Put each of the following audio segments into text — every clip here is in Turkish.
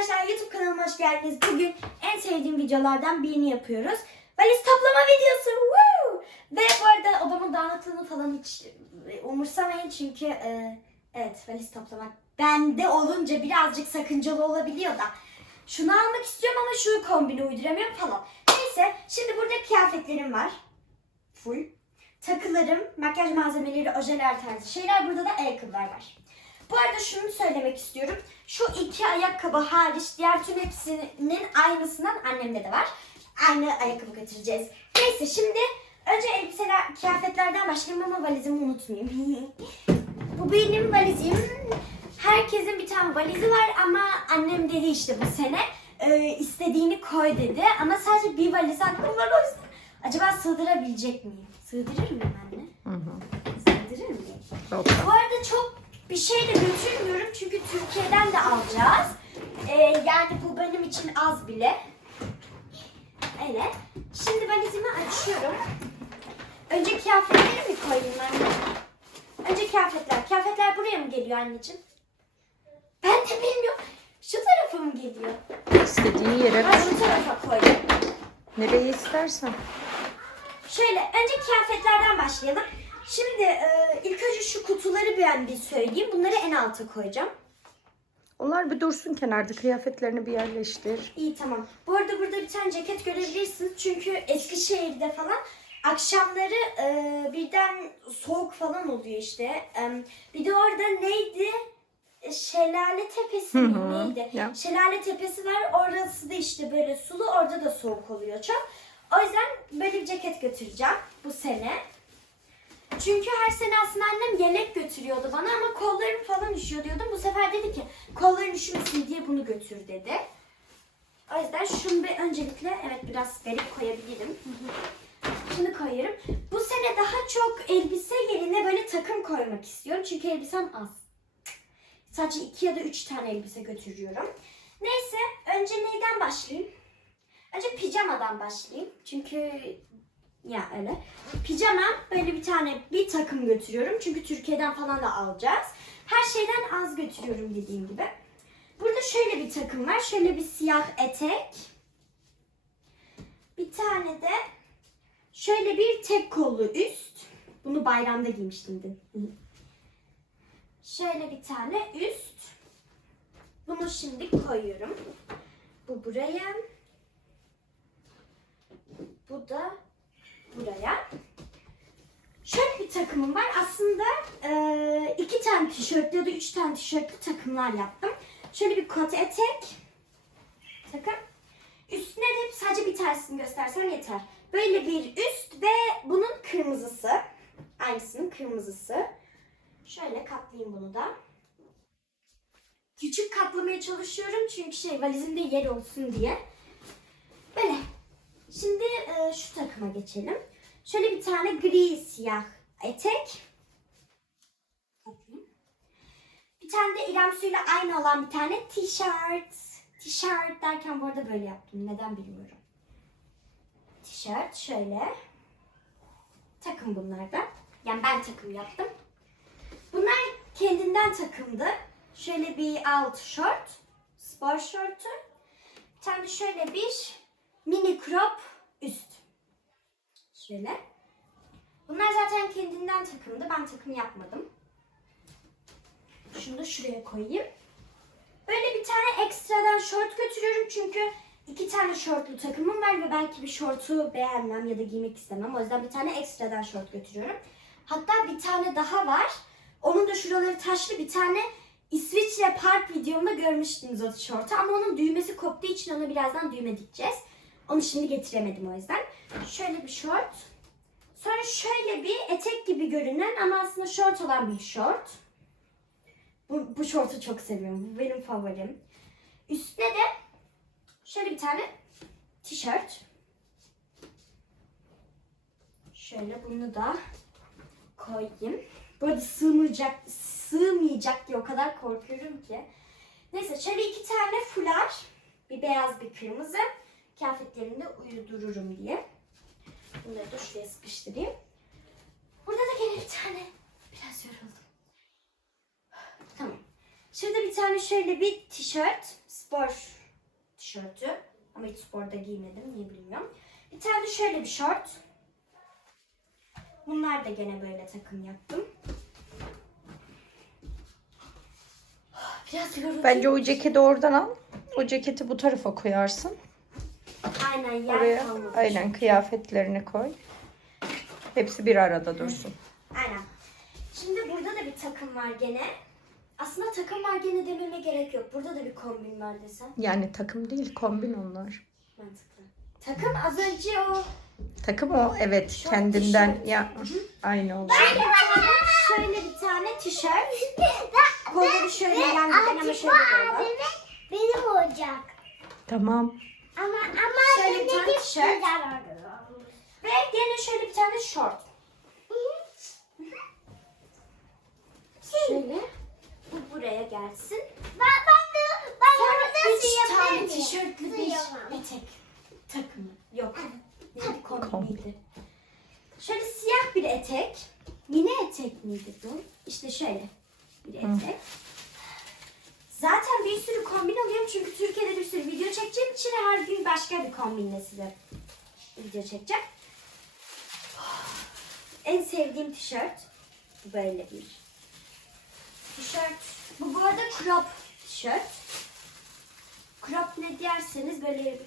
arkadaşlar YouTube kanalıma hoş geldiniz. Bugün en sevdiğim videolardan birini yapıyoruz. Valiz toplama videosu. Woo! Ve bu arada odamın dağınıklığını falan hiç umursamayın çünkü e, evet valiz toplamak bende olunca birazcık sakıncalı olabiliyor da. Şunu almak istiyorum ama şu kombini uyduramıyorum falan. Neyse şimdi burada kıyafetlerim var. Full. Takılarım, makyaj malzemeleri, ojeler tarzı şeyler. Burada da ayakkabılar var. Bu arada şunu söylemek istiyorum. Şu iki ayakkabı hariç diğer tüm hepsinin aynısından annemde de var. Aynı ayakkabı götüreceğiz. Neyse şimdi önce elbiseler, kıyafetlerden başlayayım ama valizimi unutmayayım. bu benim valizim. Herkesin bir tane valizi var ama annem dedi işte bu sene e, istediğini koy dedi. Ama sadece bir valiz hakkım var o yüzden. Acaba sığdırabilecek miyim? Sığdırır mıyım anne? Hı hı. Sığdırır mıyım? Çok. Bu arada çok bir şey de götürmüyorum çünkü Türkiye'den de alacağız. Ee, yani bu benim için az bile. Evet. Şimdi valizimi açıyorum. Önce kıyafetleri mi koyayım anne? Önce kıyafetler. Kıyafetler buraya mı geliyor anneciğim? Ben de bilmiyorum. Şu tarafa mı geliyor? İstediğin yere Ben bu tarafa koydum. nereye istersen. Şöyle önce kıyafetlerden başlayalım. Şimdi e, ilk önce şu kutuları ben bir söyleyeyim. Bunları en alta koyacağım. Onlar bir dursun kenarda kıyafetlerini bir yerleştir. İyi tamam. Bu arada burada bir tane ceket görebilirsiniz. Çünkü Eskişehir'de falan akşamları e, birden soğuk falan oluyor işte. E, bir de orada neydi? E, Şelale Tepesi mi Hı hı, neydi? ya. Şelale Tepesi var. Orası da işte böyle sulu. Orada da soğuk oluyor çok. O yüzden böyle bir ceket götüreceğim bu sene. Çünkü her sene aslında annem yelek götürüyordu bana ama kollarım falan üşüyor diyordum. Bu sefer dedi ki kolların üşümesin diye bunu götür dedi. O yüzden şunu bir öncelikle evet biraz verip koyabilirim. Şunu koyuyorum. Bu sene daha çok elbise yerine böyle takım koymak istiyorum. Çünkü elbisem az. Sadece iki ya da üç tane elbise götürüyorum. Neyse önce neyden başlayayım? Önce pijamadan başlayayım. Çünkü ya öyle. Pijama böyle bir tane bir takım götürüyorum. Çünkü Türkiye'den falan da alacağız. Her şeyden az götürüyorum dediğim gibi. Burada şöyle bir takım var. Şöyle bir siyah etek. Bir tane de şöyle bir tek kollu üst. Bunu bayramda giymiştim dün. Şöyle bir tane üst. Bunu şimdi koyuyorum. Bu buraya. Bu da buraya. Şöyle bir takımım var. Aslında e, iki tane tişörtlü ya da üç tane tişörtlü takımlar yaptım. Şöyle bir kot etek takım. Üstüne de sadece bir tanesini göstersem yeter. Böyle bir üst ve bunun kırmızısı. Aynısının kırmızısı. Şöyle katlayayım bunu da. Küçük katlamaya çalışıyorum çünkü şey valizimde yer olsun diye. Böyle. Şimdi e, şu takıma geçelim. Şöyle bir tane gri siyah etek. Bir tane de İrem Su'yla aynı olan bir tane tişört. Tişört derken bu arada böyle yaptım. Neden bilmiyorum. Tişört şöyle. Takım bunlar da. Yani ben takım yaptım. Bunlar kendinden takımdı. Şöyle bir alt şort. Spor şortu. Bir tane şöyle bir mini crop üst. Şöyle. Bunlar zaten kendinden takımdı. Ben takım yapmadım. Şunu da şuraya koyayım. Böyle bir tane ekstradan şort götürüyorum çünkü iki tane şortlu takımım var ve belki bir şortu beğenmem ya da giymek istemem. O yüzden bir tane ekstradan şort götürüyorum. Hatta bir tane daha var. Onun da şuraları taşlı bir tane İsviçre Park videomda görmüştünüz o şortu ama onun düğmesi koptuğu için ona birazdan düğme dikeceğiz. Onu şimdi getiremedim o yüzden. Şöyle bir şort. Sonra şöyle bir etek gibi görünen ama aslında şort olan bir şort. Bu, bu şortu çok seviyorum. Bu benim favorim. Üstüne de şöyle bir tane tişört. Şöyle bunu da koyayım. Arada sığmayacak, sığmayacak diye o kadar korkuyorum ki. Neyse şöyle iki tane fular. Bir beyaz bir kırmızı. Kıyafetlerimde uydururum diye. Bunları da şuraya sıkıştırayım. Burada da gene bir tane. Biraz yoruldum. Tamam. Şurada bir tane şöyle bir tişört. spor tişörtü. Ama hiç sporda giymedim. Niye bilmiyorum. Bir tane de şöyle bir şort. Bunlar da gene böyle takım yaptım. Biraz yoruldum. Bence o ceketi oradan al. O ceketi bu tarafa koyarsın. Aynen yer Oraya kalmadı. aynen kıyafetlerini koy. Hepsi bir arada dursun. Aynen. Şimdi burada da bir takım var gene. Aslında takım var gene dememe gerek yok. Burada da bir kombin var desem. Yani takım değil kombin onlar. Mantıklı. Takım az önce o Takım o evet Şort, kendinden tişört. ya aynı oldu. Şöyle bir tane, şöyle bir tane tişört. Kolları şöyle yan ama şöyle. Benim olacak. Tamam. Ama ama Şöyle bir tane tişört. Ve gene şöyle bir tane şort. Şöyle. Bu buraya gelsin. Ben ben de ben Sonra üç tane sıyabilirim. tişörtlü bir etek takımı. Yok. Neydi kombiniydi. Şöyle siyah bir etek. Mini etek miydi bu? İşte şöyle bir etek. Zaten bir sürü kombin alıyorum çünkü Türkiye'de bir sürü video çekeceğim için her gün başka bir kombinle size video çekeceğim. En sevdiğim tişört bu böyle bir tişört. Bu bu arada crop tişört. Crop ne derseniz böyle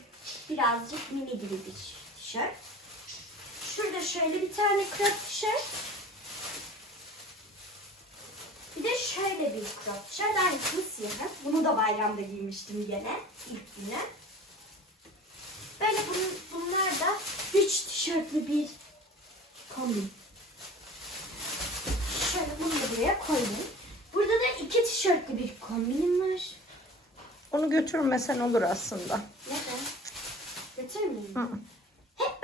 birazcık mini gibi bir tişört. Şurada şöyle bir tane crop tişört. Bir de şöyle bir crop tişört. Aynısını siyahı. Bunu da bayramda giymiştim gene ilk güne. Böyle bunun, bunlar da üç tişörtlü bir kombin. Şöyle bunu da buraya koydum. Burada da iki tişörtlü bir kombinim var. Onu götürmesen olur aslında. Neden? Götürmeyeyim. Hı.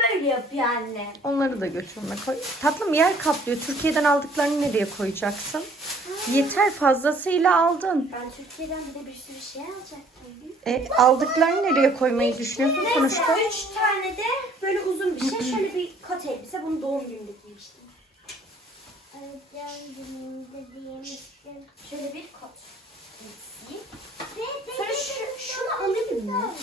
Böyle yapıyor anne. Onları da götürme koy. Tatlım yer kaplıyor. Türkiye'den aldıklarını nereye koyacaksın? Yeter fazlasıyla aldın. Ben Türkiye'den bir de bir sürü şey alacaktım. E, aldıklarını nereye koymayı düşünüyorsun sonuçta? Neyse üç tane de böyle uzun bir şey. Şöyle bir kot elbise. Bunu doğum günümde giymiştim. Günümde. Şöyle bir kot Sonra şu, şunu alayım mı?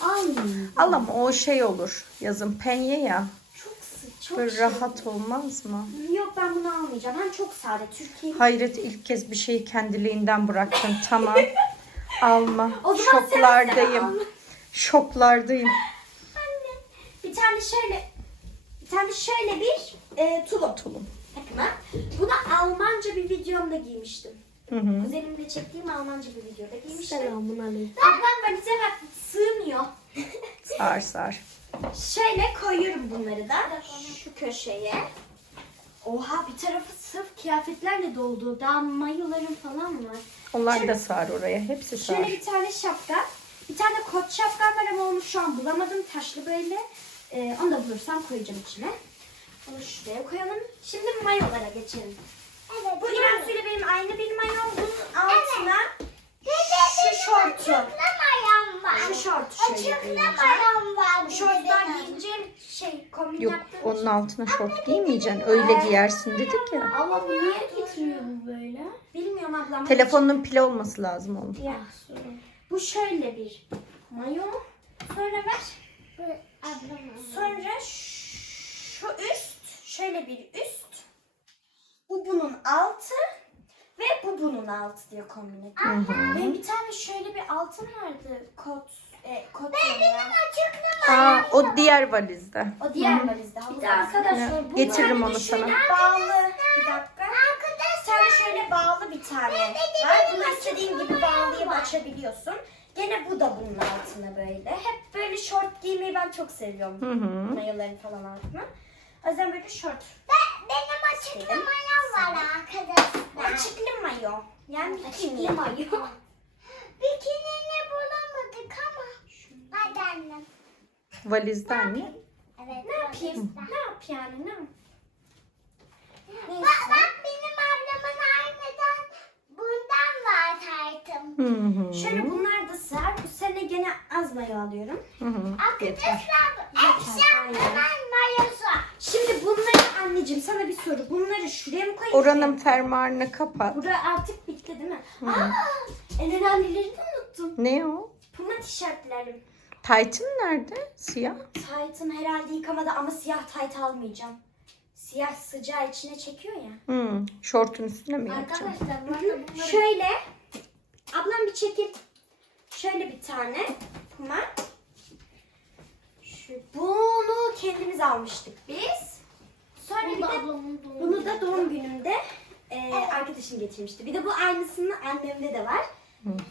Almayayım. Al ama o şey olur. Yazın penye ya. Çok sık, çok Böyle şey. rahat olmaz mı? Yok ben bunu almayacağım. Hem çok sade. Türkiye Hayret ilk kez bir şeyi kendiliğinden bıraktın. Tamam. Alma. O zaman Şoklardayım. alma. Şoklardayım. Anne. Bir tane şöyle bir tane şöyle bir e, tulum. Tulum. takımı. Bunu Almanca bir videomda giymiştim. Hı hı. Kuzenimle çektiğim Almanca bir videoda giymiştim. Selamun aleyküm. Ablam valize bak sığmıyor. Sar sar. Şöyle koyuyorum bunları da şu köşeye. Oha bir tarafı sırf kıyafetlerle doldu. Daha mayolarım falan var. Onlar da sar oraya. Hepsi sar. Şöyle bir tane şapka. Bir tane kot şapkam var ama onu şu an bulamadım. Taşlı böyle. Ee, onu da bulursam koyacağım içine. Onu şuraya koyalım. Şimdi mayolara geçelim. Evet. Bu İrem ile benim aynı bir mayom. Bunun altına şu şortu. Şu şortu şöyle giyeceğim. Açıklamayan var. Bu şortlar giyeceğim şey kombin Yok yaptığım onun için. altına şort giymeyeceksin. Öyle giyersin dedik ya. Ama bu niye getiriyor bu böyle? Bilmiyorum ablam. Telefonun pili olması lazım onun. Ya. Bu şöyle bir mayo. Sonra ver. Sonra şu üst. Şöyle bir üst. Bu bunun altı. Ve bu bunun altı diye kombin ediyorum. Benim bir tane şöyle bir altın vardı. Kot. E, kot ya. Açıklama. Aa, o diğer valizde. O diğer valizde. Bir de arkadaşlar bu Getiririm onu sana. Bağlı. Bir dakika. Tane şöyle bağlı bir tane var. Bunu istediğin gibi bağlayıp açabiliyorsun. Gene bu da bunun altına böyle. Hep böyle şort giymeyi ben çok seviyorum. Hı hı. Mayoların falan altına. Yüzden böyle şort. Be- Benim açıklamayan var arkadaşlar. Açıklı mayo. Yani bikini mayo. Bikinini bulamadık ama. Hadi annem. Valizde anne. Evet. Ne yapayım? Ne yap yani? Ne yap? Neyse. Bak, bak benim ablamın aynıdan bundan var. Hı hı. Şöyle bunlar da sar. Bu sene gene az mayo alıyorum. Hı hı. Yeter. Arkadaşlar eşyalarından mayosu. Şimdi bunları anneciğim sana bir soru. Bunları şuraya mı koyayım? Oranın fermuarını kapat. Burada artık bitti değil mi? Aa, en önemlileri de unuttum. Ne o? Puma tişörtlerim. Taytın nerede? Siyah. Tayt'ın herhalde yıkamadı ama siyah tayt almayacağım. Siyah sıcağı içine çekiyor ya. Hmm, şortun üstüne mi yapacaksın? Arkadaşlar bu arada bunları Şöyle. Ablam bir çekip şöyle bir tane puma. Şu, bunu kendimiz almıştık biz. Bir de bunu da doğum günümde e, arkadaşım getirmişti. Bir de bu aynısını annemde de var.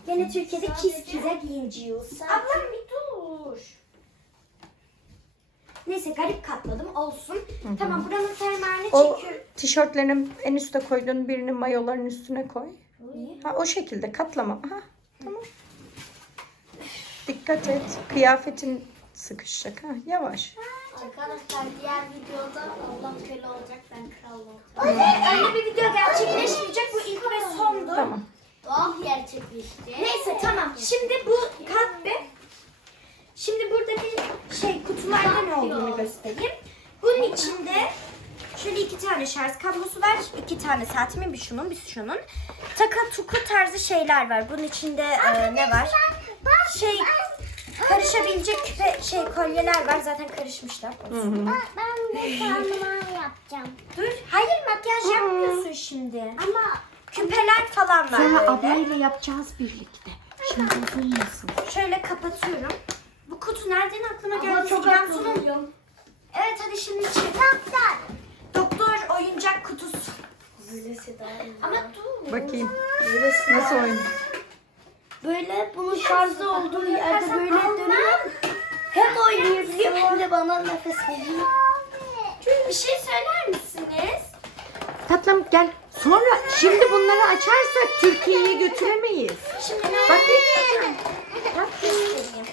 Gene Türkiye'de kiss kize giyinceyiz. Ablam bir dur. Neyse garip katladım olsun. Tamam buranın fermuarını O çekiyorum. tişörtlerin en üste koyduğun birini mayoların üstüne koy. Ha o şekilde katlama. Ha tamam. Dikkat et. Kıyafetin sıkışacak ha. Yavaş. Arkadaşlar diğer videoda ablam köle olacak ben kral olacağım. Öyle, öyle bir video gerçekleşmeyecek. Bu ilk ve sondu. Tamam. Doğum gerçekleşti. Neyse tamam. Şimdi bu kalktı. Şimdi buradaki şey kutularda ne olduğunu göstereyim. Bunun içinde şöyle iki tane şarj kablosu var. iki tane saatimin bir şunun bir şunun. Taka tuku tarzı şeyler var. Bunun içinde e, ne var? Şey karışabilecek küpe şey kolyeler var. Zaten karışmışlar. Hı hı. Ben de fermuar yapacağım. Dur. Hayır makyaj yapmıyorsun şimdi. Ama Küpeler falan var böyle. ablayla yapacağız birlikte. Şimdi bozulmasın. Şöyle kapatıyorum. Bu kutu nereden aklıma Ama geldi? çok İrem Su'nun- akıllıyım. Evet hadi şimdi çık. Doktor. Doktor oyuncak kutusu. Ama dur. Bakayım. Nasıl oyun? Böyle bunun şarjı olduğu yerde böyle dönüyor. Hem oynayabiliyor hem de bana nefes veriyor. Bir şey söyler misiniz? Tatlım gel. Sonra şimdi bunları açarsak Türkiye'ye götüremeyiz. Şimdi ne Bak yapayım? göstereyim.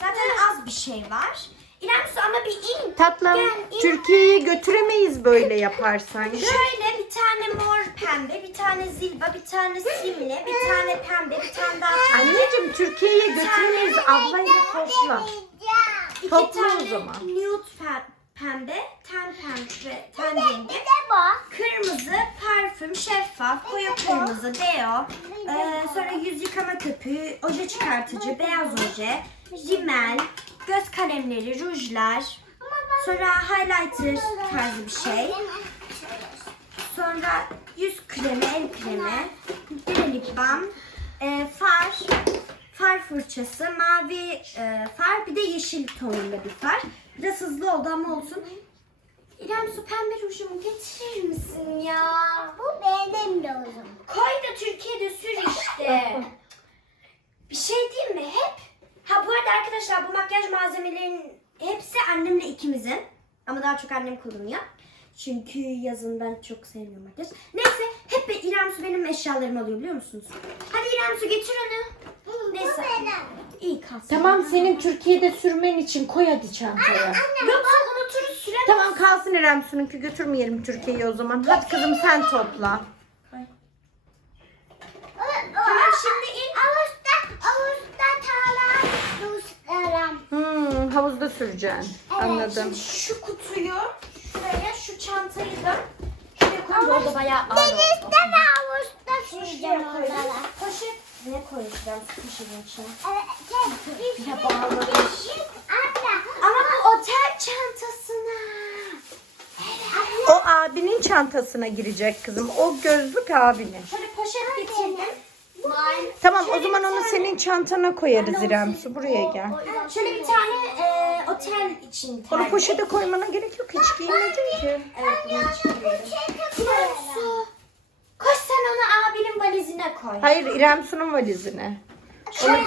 Zaten az bir şey var. İrem Su ama bir in. Tatlım Gel, in. Türkiye'ye götüremeyiz böyle yaparsan. Şöyle bir tane mor pembe, bir tane zilba, bir tane simli, bir tane pembe, bir tane daha pembe. Anneciğim Türkiye'ye götüremeyiz ablayla topla. İki Topla o tane zaman. nude pe- pembe, ten pembe ve ten rengi. Kırmızı, parfüm, şeffaf, koyu kırmızı, deo, ee, sonra yüz yıkama köpüğü, oje çıkartıcı, beyaz oje, rimel, göz kalemleri, rujlar, sonra highlighter tarzı bir şey, sonra yüz kremi, el kremi, bir lip balm, ee, far, far fırçası, mavi e, far, bir de yeşil tonunda bir far. Biraz hızlı oldu ama olsun. İrem su pembe rujumu getirir misin ya? Bu benim lozum. Koy da Türkiye'de sür işte. Bir şey diyeyim mi? Hep. Ha bu arada arkadaşlar bu makyaj malzemelerinin hepsi annemle ikimizin. Ama daha çok annem kullanıyor. Çünkü yazın ben çok sevmiyorum makyaj. Neyse hep be- İrem Su benim eşyalarım alıyor biliyor musunuz? Hadi İrem Su getir onu. Neyse. İyi kalsın. Tamam senin Türkiye'de sürmen için koy hadi çantaya. Yoksa unuturuz süremez. Tamam kalsın İrem Su'nunki götürmeyelim Türkiye'ye o zaman. Hadi kızım sen topla. Tamam şimdi havuzda süreceksin. Anladım. Şimdi şu kutuyu şuraya, şu çantayı da şuraya koyun. Bu arada bayağı ağır oldu. Şunu yiyeceğim şuraya koyun. onlara. Poşet ne koyacağım poşetin içine? Evet, şey, Bir de bağlamış. Ama bu otel çantasına. O abinin çantasına girecek kızım. O gözlük abinin. Şöyle poşet getirdim. Tamam o zaman onu senin çantana koyarız İrem Su. Buraya gel. Şöyle bir tane e, otel için Onu terlik. poşete koymana gerek yok. Hiç giymedin ki. Evet için koyuyorum. İrem Su. Koş sen onu abinin valizine koy. Hayır İrem Su'nun valizine. Şöyle.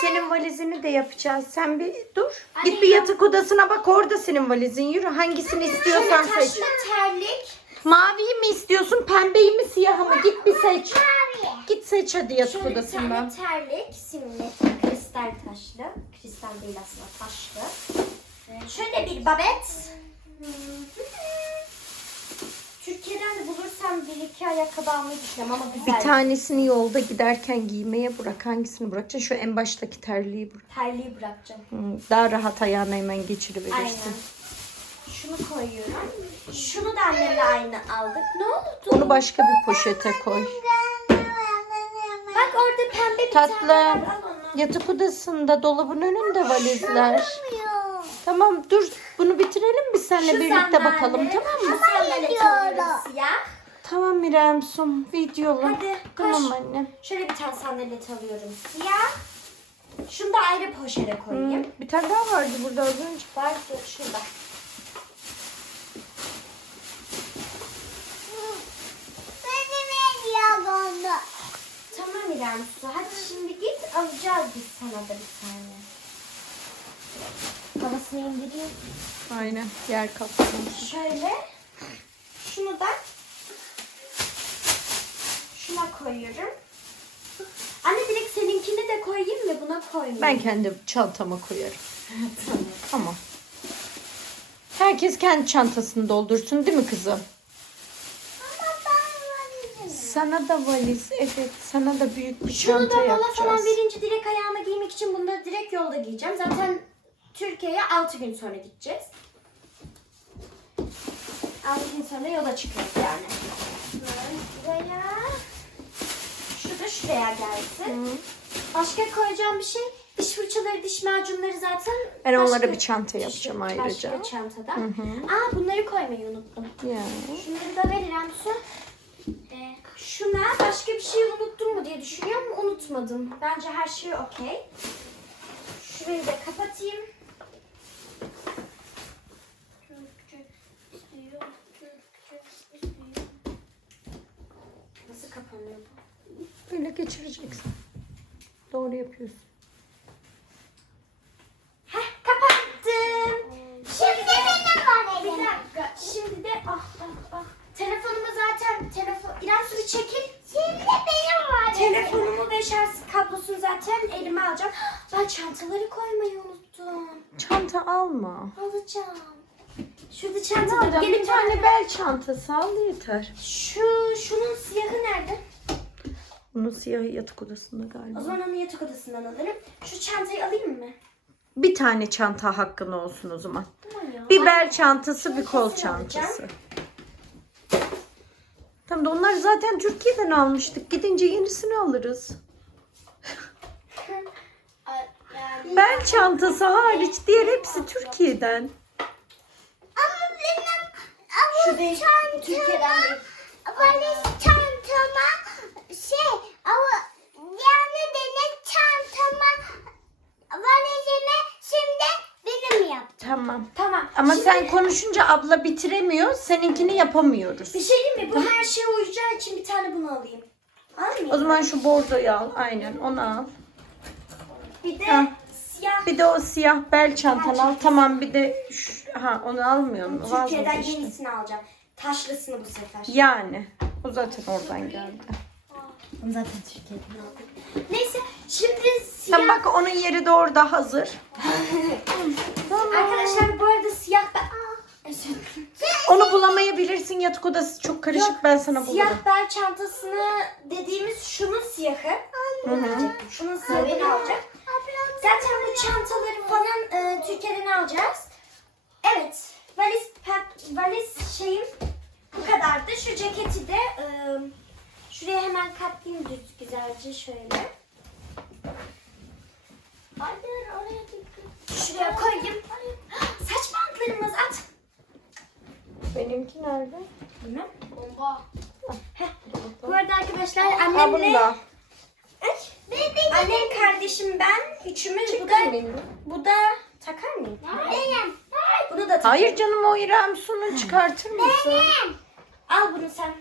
Senin valizini de yapacağız. Sen bir dur. Git bir yatak odasına bak orada senin valizin. Yürü hangisini istiyorsan Şöyle seç. taşlı terlik. Maviyi mi istiyorsun? Pembeyi mi siyahı mı? Git bir seç. Mavi. Git seç hadi yatak Şöyle bir tane odasından. terlik, simli, kristal taşlı. Kristal değil aslında taşlı. Şöyle bir babet. Türkiye'den de bulursam bir iki ayakkabı almayı düşünüyorum ama güzel. Bir tanesini yolda giderken giymeye bırak. Hangisini bırakacaksın? Şu en baştaki terliği bırak. Terliği bırakacağım. Daha rahat ayağına hemen Aynen. geçiriverirsin. Şunu koyuyorum. Şunu da annemle aynı aldık. Ne oldu? Onu başka bir poşete koy. Bak orada pembe bir tane Tatlım. var, al. Yatak odasında dolabın önünde valizler. Tamam dur bunu bitirelim biz seninle Şu birlikte sandalye, bakalım tamam mı? Sandalye alıyorum siyah. Tamam Mirem Sum videolu. Hadi, Tamam koş. anne. Şöyle bir tane sandalye alıyorum siyah. Şunu da ayrı poşete koyayım. Hı, Bir tane daha vardı burada az önce. Var yok şurada. Benim el yalandı. Tamam İrem Su. Hadi şimdi git alacağız biz sana da bir tane. Havasını indireyim. Aynen yer kapsın. Şöyle. Şunu da şuna koyuyorum. Anne direkt seninkini de koyayım mı? Buna koymayayım. Ben kendi çantama koyarım. Tamam. Herkes kendi çantasını doldursun değil mi kızım? Sana da valiz evet sana da büyük bir Şunu çanta da bana yapacağız. falan verince direkt ayağıma giymek için bunları direkt yolda giyeceğim. Zaten Türkiye'ye 6 gün sonra gideceğiz. 6 gün sonra yola çıkıyoruz yani. Buraya. Şu da şuraya gelsin. Başka koyacağım bir şey. Diş fırçaları, diş macunları zaten. Ben onlara başka- bir çanta yapacağım başka ayrıca. çantada. Hı hı. Aa bunları koymayı unuttum. Yani. Şunları da veririm su. Ee, şuna başka bir şey unuttum mu diye düşünüyorum ama unutmadım. Bence her şey okey. Şurayı da kapatayım. Nasıl kapanıyor bu? Böyle geçireceksin. Doğru yapıyorsun. Heh kapattım. Şimdi benim var Bir dakika. Şimdi de ah ah ah. Telefonumu zaten telefon Çekil. Şimdi benim var. Telefonumu ve şarj kablosunu zaten elime alacağım. Ben çantaları koymayı unuttum. Çanta alma. Alacağım. Şurada alacağım? Gelin Bir tane bel çantası al yeter. Şu şunun siyahı nerede? Bunun siyahı yatak odasında O galiba. zaman onu yatak odasından alırım. Şu çantayı alayım mı? Bir tane çanta hakkın olsun o zaman. Tamam ya. Bir bel çantası, bir kol kesin alacağım. Tamam da onlar zaten Türkiye'den almıştık. Gidince yenisini alırız. Bel çantası hariç diğer hepsi Türkiye'den. Ama benim Şu avuç değil. çantama, Türkiye'den değil. valiz çantama şey ama yani benim çantama valizime şimdi benim yap. Tamam. Tamam. Ama Şimdi sen konuşunca abla bitiremiyor. Seninkini yapamıyoruz. bir şey diyeyim mi? Bu her şeye uyacağı için bir tane bunu alayım. Almayayım. O zaman şu bordoyu al. Aynen onu al. Bir de Ha. siyah. Bir de o siyah bel çantanı al. Tamam bir de şu, ha onu almıyor mu? Türkiye'den Vazgeçtim. yenisini alacağım. Taşlısını bu sefer. Yani. O zaten oradan geldi. Onu zaten Türkiye'den aldım. Neyse şimdi siyah. Tamam bak onun yeri de orada hazır. Arkadaşlar bu arada siyah ben... Aa, özür dilerim. Onu bulamayabilirsin. Yatak odası çok karışık. Yok, ben sana bulurum. Siyah bel çantasını dediğimiz şunun siyahı. Diyecektim. Şunun siyahını alacağım. Zaten bu çantaları falan e, Türkiye'den alacağız. Evet. Valiz, pep- valiz şeyim bu kadardı. Şu ceketi de e, şuraya hemen katlayayım düz güzelce şöyle. Hayır oraya dikkat. Şuraya koyayım. Saç bantlarımız at. Benimki nerede? Bilmem. Bomba. Bu arada arkadaşlar Ha annemle da. Ay, annem kardeşim ben üçümüz bu da Benim. bu da takar mıyım? Benim. Bunu da takar. Hayır canım o İrem Su'nu çıkartır mısın? Al bunu sen.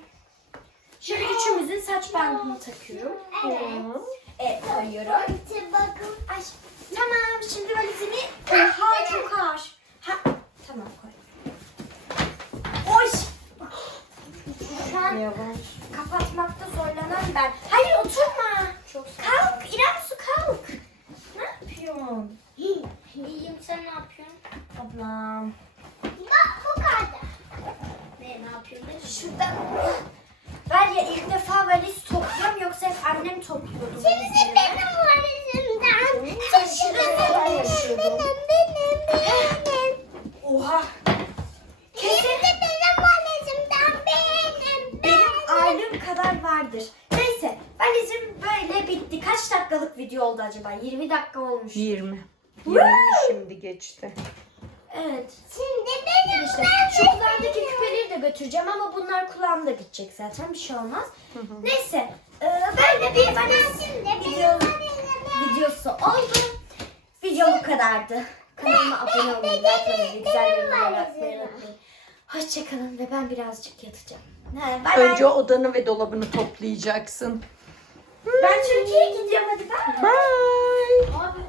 Şöyle üçümüzün saç bandını takıyorum. Hı. Evet koyuyorum. Tamam şimdi valizimi olabilir. Neyse ben izin böyle bitti. Kaç dakikalık video oldu acaba? 20 dakika olmuş. 20. 20 şimdi geçti. Evet. Şimdi benim işte, ben Şu kulağımdaki küpeleri de götüreceğim ama bunlar kulağımda bitecek zaten bir şey olmaz. Hı hı. Neyse. E, böyle bir valiz video, videosu oldu. Video bu kadardı. Kanalıma abone olmayı, like atmayı, güzel yorumlar yapmayı unutmayın. Hoşçakalın ve ben birazcık yatacağım. Ha, Bay bay. Önce odanı ve dolabını toplayacaksın. Ben Türkiye'ye gidiyorum hadi bay. Bye. Abi